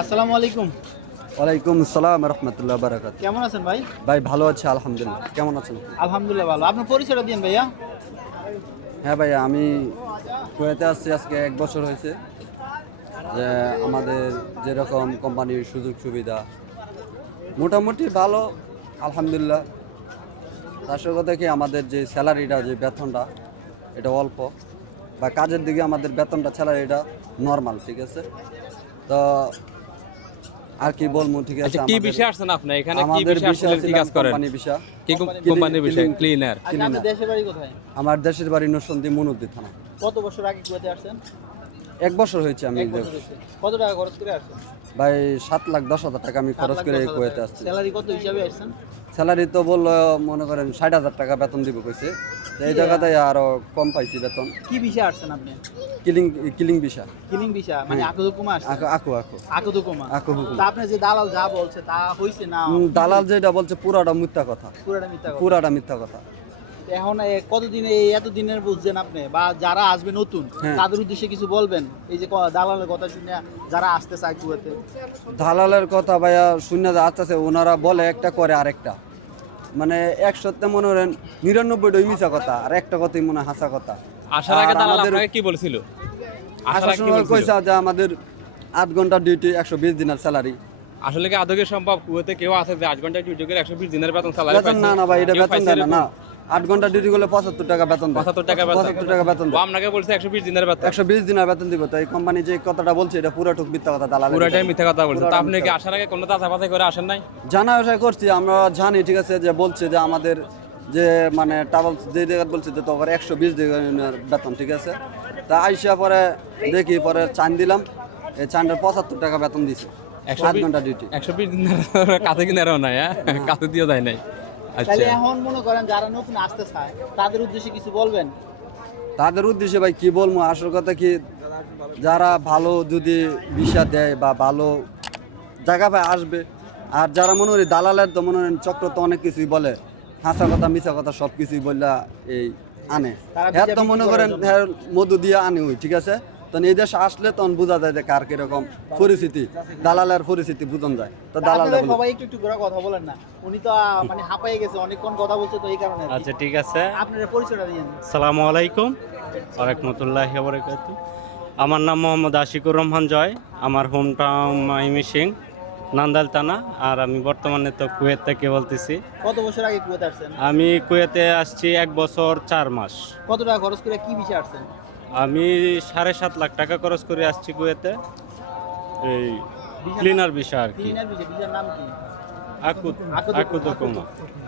আসসালামু আলাইকুম। ওয়ালাইকুম আসসালাম রহমতুল্লাহ বারাকাত কেমন আছেন ভাই? ভাই ভালো আছে আলহামদুলিল্লাহ। কেমন আছেন? আলহামদুলিল্লাহ ভালো। আপনার পরিচয়টা দিন ভাইয়া। হ্যাঁ ভাই আমি কুয়েতে আসছি আজকে এক বছর হয়েছে। যে আমাদের যেরকম কোম্পানির সুযোগ সুবিধা মোটামুটি ভালো আলহামদুলিল্লাহ। তার সঙ্গে কি আমাদের যে স্যালারিটা যে বেতনটা এটা অল্প। বা কাজের দিকে আমাদের বেতনটা স্যালারিটা নর্মাল ঠিক আছে? তো আর কি বলব ঠিক আছে আচ্ছা কি বিষয় আসছেন আপনি? এখানে কি বিষয় আসলে কি কাজ করেন। কোম্পানি বিষয়। কি কোম্পানির বিষয়? ক্লিনার আচ্ছা আপনার দেশের বাড়ি কোথায়? আমার দেশের বাড়ি নসন্দি মনুদ্দি থানা। কত বছর আগে কুয়েতে আসছেন? এক বছর হয়েছে আমি কত টাকা খরচ করে আসছেন? ভাই সাত লাখ দশ হাজার টাকা আমি খরচ করে কোয়েতে কুয়েতে আসছি। স্যালারি কত হিসাবে আসছেন? স্যালারি তো বলল মনে করেন ষাট হাজার টাকা বেতন দিব কইছে। তো এই জায়গাতে আরও কম পাইছি বেতন। কি বিষয় আসছেন আপনি? কিলিং কিলিং বিষা কিলিং বিষয় মানে আকুদুকুমা আসছে আকু আকু আকু। আকুদুকুমা আকু হুকুম। তা আপনি যে দালাল যা বলছে তা হইছে না? দালাল যেটা বলছে পুরাটা মিথ্যা কথা। পুরোটা মিথ্যা কথা। পুরাটা মিথ্যা কথা। এখন কতদিন এই এত বুঝছেন আপনি? বা যারা আসবে নতুন হ্যাঁ। তাদের উদ্দেশ্যে কিছু বলবেন? এই যে দালালের কথা শুনে যারা আসতে চায় কুয়েতে। দালালের কথা ভাইয়া শূন্য আসতেছে ওনারা বলে একটা করে আরেকটা। মানে একশোতে মনে করেন নিরানব্বইটাই মিশা কথা আর একটা কথাই মনে হাসা কথা। আসার আগে আমাদের- কি বলছিল? আসার সময় কইসা যে আমাদের আট ঘণ্টা ডিউটি একশো বিশ দিনের স্যালারি আসলে কি আদৌ সম্ভব? কুয়েতে কেউ আছে যে আট ঘণ্টা ডিউটি করে একশো বিশ দিনের বেতন স্যালারি না না ভাই এটা বেতন দেয় না না। আট ঘণ্টা ডিউটি করলে পঁচাত্তর টাকা বেতন পঁচাত্তর টাকা বেতন। পঁচাত্তর টাকা বেতন আপনাকে বলছে একশো বিশ দিনের বেতন। একশো বিশ দিনের বেতন দিব। তো এই কোম্পানি যে কথাটা বলছে এটা পুরোটুক মিথ্যা কথা দালাল পুরোটাই মিথ্যা কথা বলছে। তা আপনি কি আসার আগে কোনো পাতাই করে আসেন নাই? জানা আসা করছি আমরা জানি ঠিক আছে যে বলছে যে আমাদের যে মানে টাবল যে জায়গায় বলছে যে তোমার একশো বিশ দিনের বেতন ঠিক আছে? তা আইসা পরে দেখি পরে চান দিলাম। এই চানটার পঁচাত্তর টাকা বেতন দিছে। একশো আট ঘণ্টা ডিউটি একশো বিশ দিনের কাছে কিনারও নাই হ্যাঁ? কাছে দিয়ে যায় নাই। তাহলে এখন মনে করেন যারা নতুন আসতে চায় তাদের উদ্দেশ্যে কিছু বলবেন? তাদের উদ্দেশ্যে ভাই কি বলব? আসল কথা কি যারা ভালো যদি বিষা দেয় বা ভালো জায়গা পায় আসবে আর যারা মনে করি দালালের তো মনে করেন চক্র তো অনেক কিছুই বলে হাসা কথা মিশা কথা সব কিছুই বললা এই আনে। হ্যাঁ তো মনে করেন। হ্যাঁ মধু দিয়ে আনে ওই ঠিক আছে? তখন এই দেশে আসলে তখন বোঝা যায় যে কার কীরকম পরিস্থিতি দালালের পরিস্থিতি বুঝন যায়। তো দালাল সবাই একটু একটু করে কথা বলেন না। উনি তো মানে হাঁপাই গেছে অনেকক্ষণ কথা বলছে তো এই কারণে আচ্ছা ঠিক আছে। আপনার পরিচয়টা সালামু আলাইকুম। আরহামতুল্লাহ বরকাত আমার নাম মোহাম্মদ আশিকুর রহমান জয়। আমার হোম টাউন মাহিমি সিং নান্দাল থানা। আর আমি বর্তমানে তো কুয়েত থেকে বলতেছি। কত বছর আগে কুয়েতে আসছেন? আমি কুয়েতে আসছি এক বছর চার মাস। কত টাকা খরচ করে কি বিষয়ে আসছেন? আমি সাড়ে সাত লাখ টাকা খরচ করে আসছি কুয়েতে। এই ক্লিনার বিষয় আর কি। নাম আকুত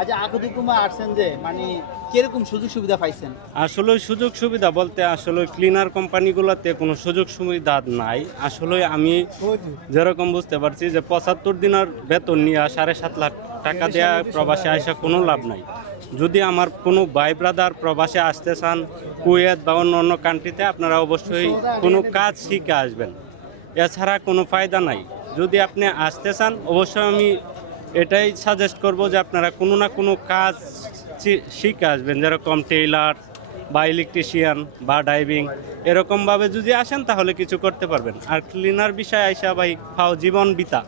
আচ্ছা আকুদুকুমা আসছেন যে মানে কীরকম সুযোগ সুবিধা পাইছেন? আসলে সুযোগ সুবিধা বলতে আসলে ক্লিনার কোম্পানিগুলোতে কোনো সুযোগ সুবিধা নাই। আসলে আমি যেরকম বুঝতে পারছি যে পঁচাত্তর দিনের বেতন নিয়ে সাড়ে সাত লাখ টাকা দেওয়া প্রবাসে আসা কোনো লাভ নাই। যদি আমার কোনো ভাই ব্রাদার প্রবাসে আসতে চান, কুয়েত বা অন্য অন্য কান্ট্রিতে আপনারা অবশ্যই কোনো কাজ শিখে আসবেন। এছাড়া কোনো ফায়দা নাই। যদি আপনি আসতে চান, অবশ্যই আমি এটাই সাজেস্ট করব যে আপনারা কোনো না কোনো কাজ শিখে আসবেন। যেরকম টেইলার বা ইলেকট্রিশিয়ান বা ডাইভিং এরকমভাবে যদি আসেন, তাহলে কিছু করতে পারবেন। আর ক্লিনার বিষয় আইসা ভাই, ফাও জীবন বিতা।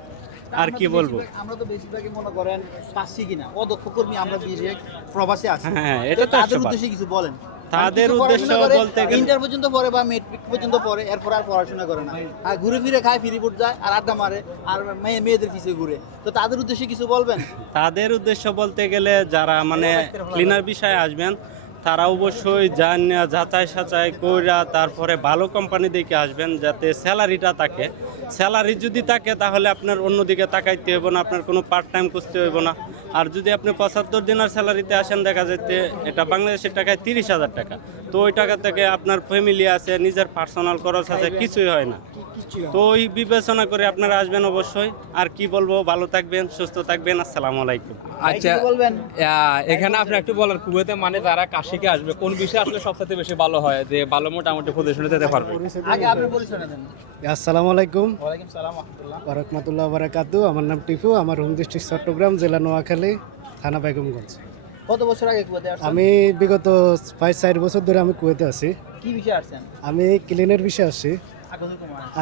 আর কি বলব? আমরা তো বেশিরভাগই মনে করেন পাচ্ছি কিনা অদক্ষ কর্মী আমরা বেশিরভাগ প্রবাসে আছি। হ্যাঁ, এটা তো তাদের উদ্দেশ্যে কিছু বলেন। তাদের উদ্দেশ্য বলতে গেলে- ইন্টার পর্যন্ত পড়ে বা মেট্রিক পর্যন্ত পড়ে এরপর আর পড়াশোনা করে না। আর ঘুরে ফিরে খায় ফিরি বোর্ড যায় আর আড্ডা মারে আর মেয়ে মেয়েদের পিছিয়ে ঘুরে। তো তাদের উদ্দেশ্যে কিছু বলবেন? তাদের উদ্দেশ্য বলতে গেলে যারা মানে ক্লিনার বিষয়ে আসবেন তারা অবশ্যই যান যাচাই সাচাই কইরা তারপরে ভালো কোম্পানি দেখে আসবেন যাতে স্যালারিটা থাকে। স্যালারি যদি থাকে তাহলে আপনার অন্যদিকে তাকাইতে হইব না, আপনার কোনো পার্ট টাইম করতে হইব না। আর যদি আপনি পঁচাত্তর দিনের স্যালারিতে আসেন, দেখা যেতে এটা বাংলাদেশের টাকায় তিরিশ হাজার টাকা। তো ওই টাকা থেকে আপনার ফ্যামিলি আছে নিজের পার্সোনাল খরচ আছে কিছুই হয় না। তো ওই বিবেচনা করে আপনারা আসবেন অবশ্যই। আর কি বলব ভালো থাকবেন সুস্থ থাকবেন আসসালামু আলাইকুম। আচ্ছা বলবেন? এখানে আপনি একটু বলার কুয়েতে মানে যারা কাশিকে আসবে কোন বিষয়ে আসলে সবচেয়ে বেশি ভালো হয়? যে ভালো মোটামুটি পজিশনে যেতে পারবে। আগে দেন। আসসালামু আলাইকুম। ওয়ালাইকুম সালাম রহমতুল্লাহ। রহমতুল্লাহ বারাকাতু আমার নাম টিপু আমার হোম ডিস্ট্রিক্ট চট্টগ্রাম জেলা নোয়াখালী থানা বেগমগঞ্জ। কত বছর আগে কুয়েতে আসছেন? আমি বিগত পাঁচ চার বছর ধরে আমি কুয়েতে আছি। কি বিষয়ে আসছেন? আমি ক্লিনের বিষয়ে আসছি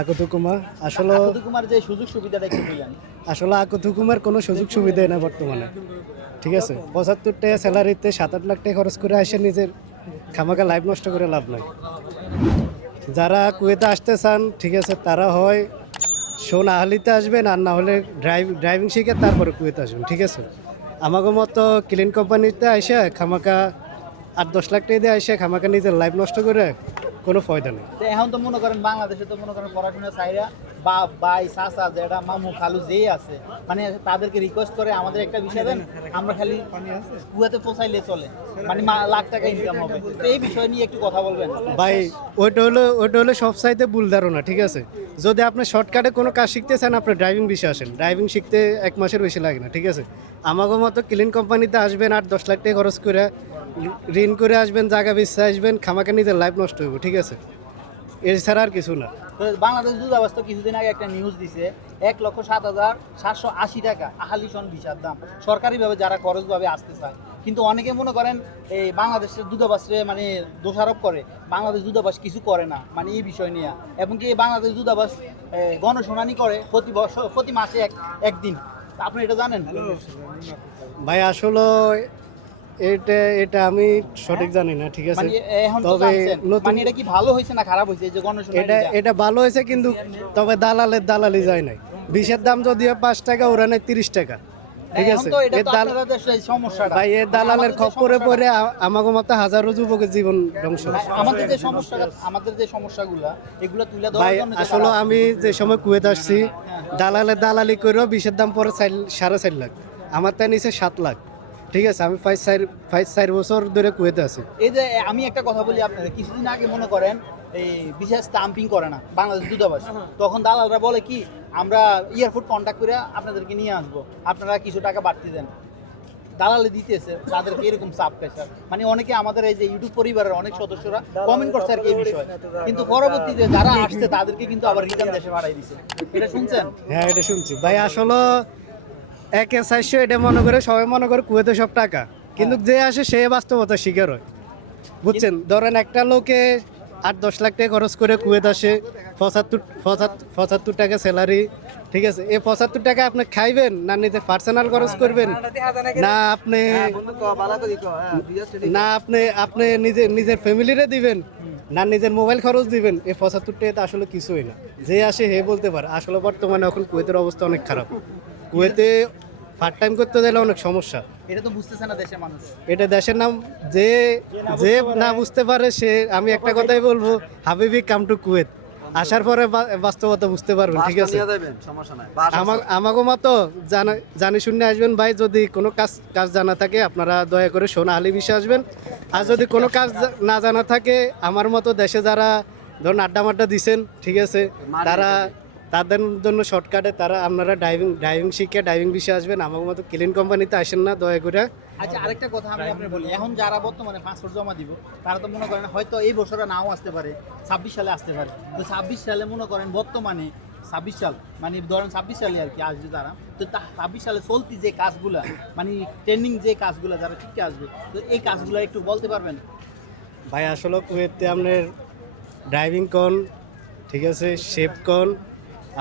আকত কুমার। আসলে আকত কুমার যে সুযোগ সুবিধাটা একটু বললেন আসলে আকত কুমার কোনো সুযোগ সুবিধা না বর্তমানে। ঠিক আছে? পঁচাত্তর টাকা স্যালারিতে সাত আট লাখ টাকা খরচ করে আসে নিজের খামাকা লাইফ নষ্ট করে লাভ নাই। যারা কুয়েতে আসতে চান ঠিক আছে তারা হয় সোন আহলিতে আসবেন আর না হলে ড্রাইভ ড্রাইভিং শিখে তারপরে কুয়েতে আসবেন ঠিক আছে? আমাকে মতো ক্লিন কোম্পানিতে আসে খামাকা আট দশ লাখ টাকা দিয়ে আসে খামাকা নিজের লাইফ নষ্ট করে কোনো ফয়দা নেই। তো এখন তো মনে করেন বাংলাদেশে তো মনে করেন পড়াশোনা চাইরা বা বাই সাসা যেটা মামু খালু যেই আছে মানে তাদেরকে রিকোয়েস্ট করে আমাদের একটা বিষয় দেন আমরা খালি কুয়াতে পৌঁছাইলে চলে। মানে লাখ টাকা ইনকাম হবে। তো এই বিষয় নিয়ে একটু কথা বলবেন। ভাই ওইটা হলো ওইটা হলো সব সাইডে ভুল ধারণা ঠিক আছে? যদি আপনি শর্টকাটে কোনো কাজ শিখতে চান আপনি ড্রাইভিং বিষয়ে আসেন। ড্রাইভিং শিখতে এক মাসের বেশি লাগে না ঠিক আছে? আমাকে মতো ক্লিন কোম্পানিতে আসবেন আট দশ লাখ টাকা খরচ করে ঋণ করে আসবেন জায়গা বেচতে আসবেন খামাকে নিজের লাইফ নষ্ট হইব ঠিক আছে? এছাড়া আর কিছু না। বাংলাদেশ দূতাবাস তো কিছুদিন আগে একটা নিউজ দিছে এক লক্ষ সাত হাজার সাতশো আশি টাকা আহালি সন ভিসার দাম। সরকারিভাবে যারা খরচভাবে আসতে চায় কিন্তু অনেকে মনে করেন এই বাংলাদেশের দূতাবাসে মানে দোষারোপ করে বাংলাদেশ দূতাবাস কিছু করে না মানে এই বিষয় নিয়ে। এবং কি বাংলাদেশ দূতাবাস গণশুনানি করে প্রতি বছর প্রতি মাসে এক একদিন। আপনি এটা জানেন? ভাই আসলে এটা এটা আমি সঠিক জানি না ঠিক আছে? মানে তবে নতুন মানে এটা কি ভালো হয়েছে না খারাপ হয়েছে? যে গণশুনানি এটা এটা। ভালো হয়েছে কিন্তু তবে দালালের দালালি যায় নাই। বিষের দাম যদিও পাঁচ টাকা ওরা নেয় তিরিশ টাকা। ঠিক আছে? ভাই এ দালালের খপ্পরে পড়ে মতো হাজারো যুবকের জীবন ধ্বংস আমাদের যে সমস্যা আমাদের যে সমস্যাগুলা এগুলো তুলে ভাই আসলে আমি যে সময় কুয়েত আসছি দালালে দালালি করেও বিষের দাম পরে সাড়ে চার লাখ। আমার তাই নিচে সাত লাখ। ঠিক আছে আমি ফাইভ চার ফাইভ চার বছর ধরে কুয়েতে আছি। এই যে আমি একটা কথা বলি আপনাদের কিছুদিন আগে মনে করেন এই বিশেষ স্টাম্পিং করে না বাংলাদেশ দূতাবাস। তখন দালালরা বলে কি আমরা এয়ারপোর্ট কন্ট্যাক্ট করে আপনাদেরকে নিয়ে আসব আপনারা কিছু টাকা বাড়তি দেন। দালালে দিতেছে তাদেরকে এরকম চাপ প্রেশার মানে অনেকে আমাদের এই যে ইউটিউব পরিবারের অনেক সদস্যরা কমেন্ট করছে আর কি এই বিষয়ে। কিন্তু পরবর্তীতে যারা আসছে তাদেরকে কিন্তু আবার রিটার্ন দেশে পাঠাই দিছে। এটা শুনছেন? হ্যাঁ এটা শুনছি। ভাই আসলে একে চারশো এটা মনে করে সবাই মনে করে কুয়েতে সব টাকা। কিন্তু যে আসে সে বাস্তবতা শিকার হয়। বুঝছেন? ধরেন একটা লোকে আট দশ লাখ টাকা খরচ করে কুয়েত আসে পঁচাত্তর পঁচাত্তর টাকা স্যালারি ঠিক আছে? এই পঁচাত্তর টাকা আপনি খাইবেন না নিজের পার্সোনাল খরচ করবেন? না আপনি না আপনি আপনি নিজের নিজের ফ্যামিলিরে দিবেন না নিজের মোবাইল খরচ দিবেন এই পঁচাত্তর টাকা আসলে কিছুই না। যে আসে হে বলতে পারে। আসলে বর্তমানে এখন কুয়েতের অবস্থা অনেক খারাপ। কুয়েতে পার্ট টাইম করতে গেলে অনেক সমস্যা। এটা তো বুঝতেছে না দেশের মানুষ। এটা দেশের নাম যে যে না বুঝতে পারে সে আমি একটা কথাই বলব হাবিবি কাম টু কুয়েত আসার পরে বাস্তবতা বুঝতে পারবেন ঠিক আছে? আমাকে মতো জানা জানি শুনে আসবেন ভাই যদি কোনো কাজ কাজ জানা থাকে আপনারা দয়া করে সোনা আলী বিষয়ে আসবেন। আর যদি কোনো কাজ না জানা থাকে আমার মতো দেশে যারা ধরুন আড্ডা মাড্ডা দিছেন ঠিক আছে তারা তাদের জন্য শর্টকাটে তারা আপনারা ড্রাইভিং ড্রাইভিং শিখে ড্রাইভিং বিষয়ে আসবেন। আমার মতো ক্লিন কোম্পানিতে আসেন না দয়া করে। আচ্ছা আরেকটা কথা আমি আপনার বলি। এখন যারা বর্তমানে পাসপোর্ট জমা দিব তারা তো মনে করেন হয়তো এই বছরে নাও আসতে পারে ছাব্বিশ সালে আসতে পারে। তো ছাব্বিশ সালে মনে করেন বর্তমানে ছাব্বিশ সাল মানে ধরেন ছাব্বিশ সালে আর কি আসবে তারা। তো ছাব্বিশ সালে চলতি যে কাজগুলা মানে ট্রেন্ডিং যে কাজগুলো যারা শিখতে আসবে তো এই কাজগুলো একটু বলতে পারবেন? ভাই আসলে কুয়েতে আপনার ড্রাইভিং কন ঠিক আছে শেপ কন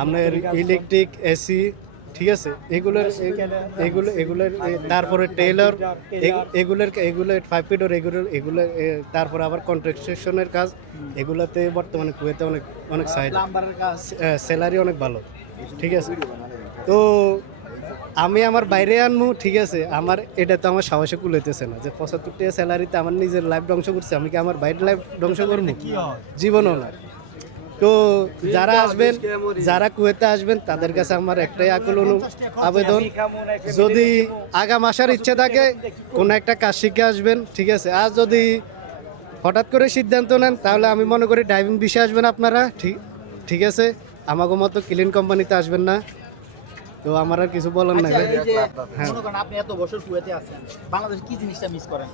আপনার ইলেকট্রিক এসি ঠিক আছে? এগুলোর এগুলো এগুলোর তারপরে টেইলর এগুলোর এগুলোর ফাইভ ফিটর এগুলোর এগুলো তারপরে আবার কন্ট্রাকশনের কাজ। এগুলোতে বর্তমানে কুয়েতে অনেক অনেক চাহিদা স্যালারি অনেক ভালো ঠিক আছে? তো আমি আমার বাইরে আনমু ঠিক আছে? আমার এটা তো আমার সাহসে কুলাইতেছে না যে পঁচাত্তর টাকা স্যালারিতে আমার নিজের লাইফ ধ্বংস করছে। আমি কি আমার বাইরের লাইফ ধ্বংস করব জীবনও না। তো যারা আসবেন যারা কুয়েতে আসবেন তাদের কাছে আমার একটাই আকুল আবেদন। যদি আগাম আসার ইচ্ছে থাকে কোনো একটা কাজ শিখে আসবেন ঠিক আছে? আর যদি হঠাৎ করে সিদ্ধান্ত নেন তাহলে আমি মনে করি ড্রাইভিং বিষয়ে আসবেন আপনারা ঠিক ঠিক আছে? আমাকে মতো ক্লিন কোম্পানিতে আসবেন না। তো আমার আর কিছু বলার নাই আচ্ছা হ্যাঁ। আপনি এত বছর কুয়েতে আছেন বাংলাদেশে কি জিনিসটা মিস করেন?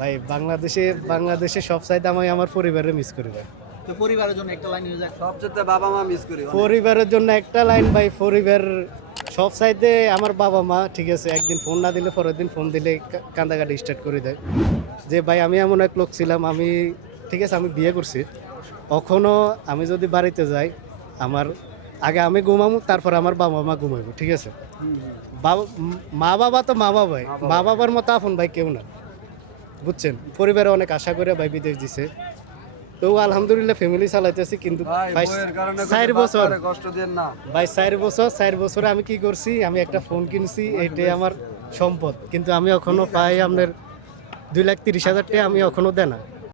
ভাই বাংলাদেশে বাংলাদেশে সব সাইড আমি আমার পরিবারে মিস করি ভাই। তো পরিবারের জন্য একটা লাইন হয়ে যায় সবচেয়ে বাবা মা মিস করি পরিবারের জন্য একটা লাইন ভাই পরিবার সব সাইডে আমার বাবা মা ঠিক আছে একদিন ফোন না দিলে পরের দিন ফোন দিলে কান্দাকাটি স্টার্ট করে দেয়। যে ভাই আমি এমন এক লোক ছিলাম আমি ঠিক আছে আমি বিয়ে করছি। কখনো আমি যদি বাড়িতে যাই আমার আগে আমি ঘুমাবো তারপর আমার বাবা মা ঘুমাইবো ঠিক আছে? বাবা মা বাবা তো মা বাবাই মা বাবার মতো আপন ভাই কেউ না বুঝছেন? পরিবারে অনেক আশা করে ভাই বিদেশ দিছে। তো আলহামদুলিল্লাহ ফ্যামিলি চালাইতেছি কিন্তু চার বছর। বাচ্চারে কষ্ট দেন না। ভাই চার বছর চার বছরে আমি কি করছি আমি একটা ফোন কিনছি এটাই আমার সম্পদ। কিন্তু আমি এখনও পাই আপনার দুই লাখ তিরিশ হাজার টাকা আমি এখনও দেনা